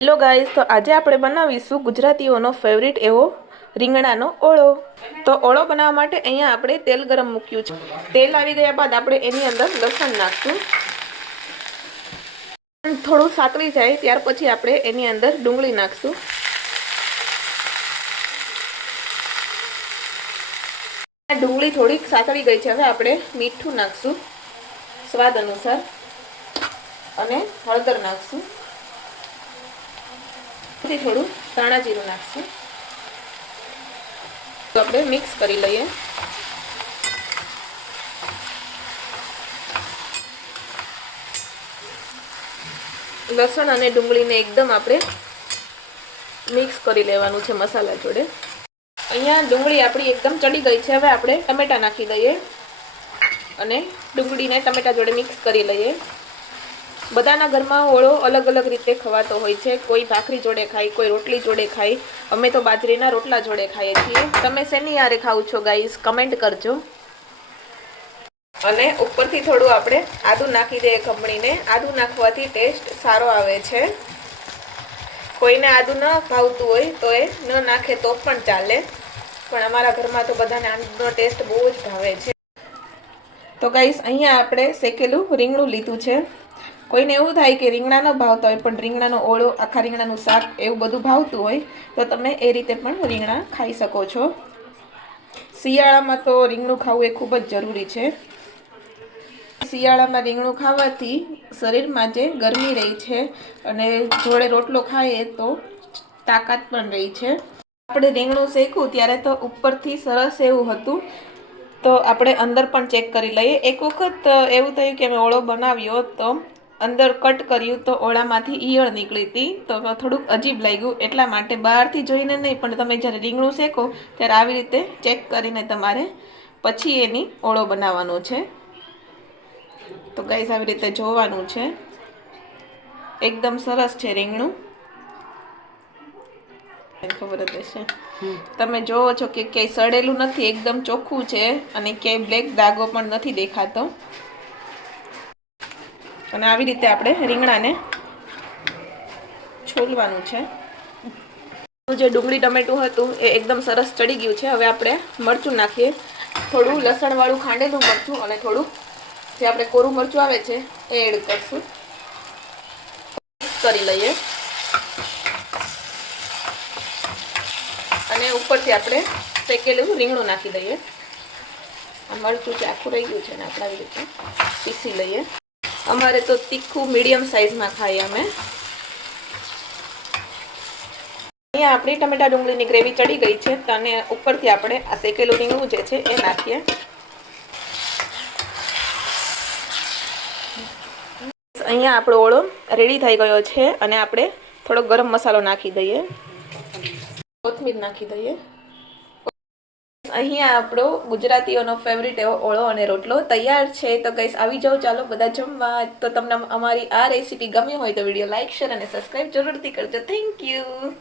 Hello guys, તો આજે આપણે બનાવીશું ગુજરાતીઓનો ફેવરિટ એવો રીંગણાનો ઓળો। તો ઓળો બનાવવા માટે અહીંયા આપણે તેલ ગરમ મૂક્યું છે। તેલ આવી ગયા બાદ આપણે એની અંદર લસણ નાખશું। થોડું સાતળી જાય ત્યાર પછી આપણે એની અંદર ડુંગળી નાખશું। ડુંગળી થોડીક સાતળી ગઈ છે, હવે આપણે મીઠું નાખશું સ્વાદ અનુસાર અને હળદર નાખશું। થોડું ધાણા જીરું નાખશું। તો આપણે મિક્સ કરી લઈએ। લસણ અને ડુંગળીને એકદમ આપણે મિક્સ કરી લેવાનું છે મસાલા જોડે। અહીંયા ડુંગળી આપણી એકદમ ચડી ગઈ છે, હવે આપણે ટમેટા નાખી દઈએ અને ડુંગળીને ટમેટા જોડે મિક્સ કરી લઈએ। બધાના ઘરમાં ઓળો અલગ અલગ રીતે ખવાતો હોય છે। કોઈ ભાખરી જોડે ખાય, કોઈ રોટલી જોડે ખાય, અમે તો બાજરીના રોટલા જોડે ખાઈએ છીએ। તમે શેની હારે ખાવ છો ગાઈસ, કમેન્ટ કરજો। અને ઉપરથી થોડું આપણે આદું નાખી દઈએ ખમણીને। આદું નાખવાથી ટેસ્ટ સારો આવે છે। કોઈને આદું ન ભાવતું હોય તો એ ન નાખે તો પણ ચાલે, પણ અમારા ઘરમાં તો બધાને આદુનો ટેસ્ટ બહુ જ ભાવે છે। તો ગાઈસ, અહીંયા આપણે શેકેલું રીંગણું લીધું છે। કોઈને એવું થાય કે રીંગણા ન ભાવતા હોય પણ રીંગણાનો ઓળો, આખા રીંગણાનું શાક એવું બધું ભાવતું હોય તો તમે એ રીતે પણ રીંગણા ખાઈ શકો છો। શિયાળામાં તો રીંગણું ખાવું એ ખૂબ જ જરૂરી છે। શિયાળામાં રીંગણું ખાવાથી શરીરમાં જે ગરમી રહી છે અને જોડે રોટલો ખાઈએ તો તાકાત પણ રહી છે। આપણે રીંગણું શેક્યું ત્યારે તો ઉપરથી સરસ એવું હતું, તો આપણે અંદર પણ ચેક કરી લઈએ। એક વખત એવું થયું કે મેં ઓળો બનાવ્યો તો અંદર કટ કર્યું તો ઓળામાંથી ઈયળ નીકળી હતી, તો થોડુંક અજીબ લાગ્યું। એટલા માટે બહારથી જોઈને નહીં, પણ તમે જ્યારે રીંગણું શેકો ત્યારે આવી રીતે ચેક કરીને તમારે પછી એની ઓળો બનાવવાનો છે। તો ગાઈસ, આવી રીતે જોવાનું છે। એકદમ સરસ છે રીંગણું, ખબર જ હશે। તમે જોવો છો કે ક્યાંય સડેલું નથી, એકદમ ચોખ્ખું છે અને ક્યાંય બ્લેક દાગો પણ નથી દેખાતો। અને આવી રીતે આપણે રીંગણાને છોલવાનું છે। જે ડુંગળી ટમેટું હતું એ એકદમ સરસ ચડી ગયું છે। હવે આપણે મરચું નાખીએ, થોડું લસણવાળું ખાંડેલું મરચું અને થોડું જે આપણે કોરું મરચું આવે છે એ એડ કરશું, મિક્સ કરી લઈએ। અને ઉપરથી આપણે શેકેલું રીંગણું નાખી દઈએ। આ મરચું છે આખું રહી ગયું છે ને આપણે આવી રીતે પીસી લઈએ। અમારે તો તીખું મીડિયમ સાઈઝમાં ખાઈએ અમે। અહીંયા આપણી ટમેટા ડુંગળીની ગ્રેવી ચડી ગઈ છે, તો અને ઉપરથી આપણે આ શેકેલું રીંગણું જે છે એ નાખીએ। અહીંયા આપણો ઓળો રેડી થઈ ગયો છે અને આપણે થોડો ગરમ મસાલો નાખી દઈએ, કોથમીર નાખી દઈએ। અહીંયા આપણો ગુજરાતીઓનો ફેવરિટ એવો ઓળો અને રોટલો તૈયાર છે। તો ગાઈસ, આવી જાઓ, ચાલો બધા જમવા। તો તમને અમારી આ રેસીપી ગમી હોય તો વિડીયો લાઈક, શેર અને સબસ્ક્રાઈબ જરૂરથી કરજો। Thank you.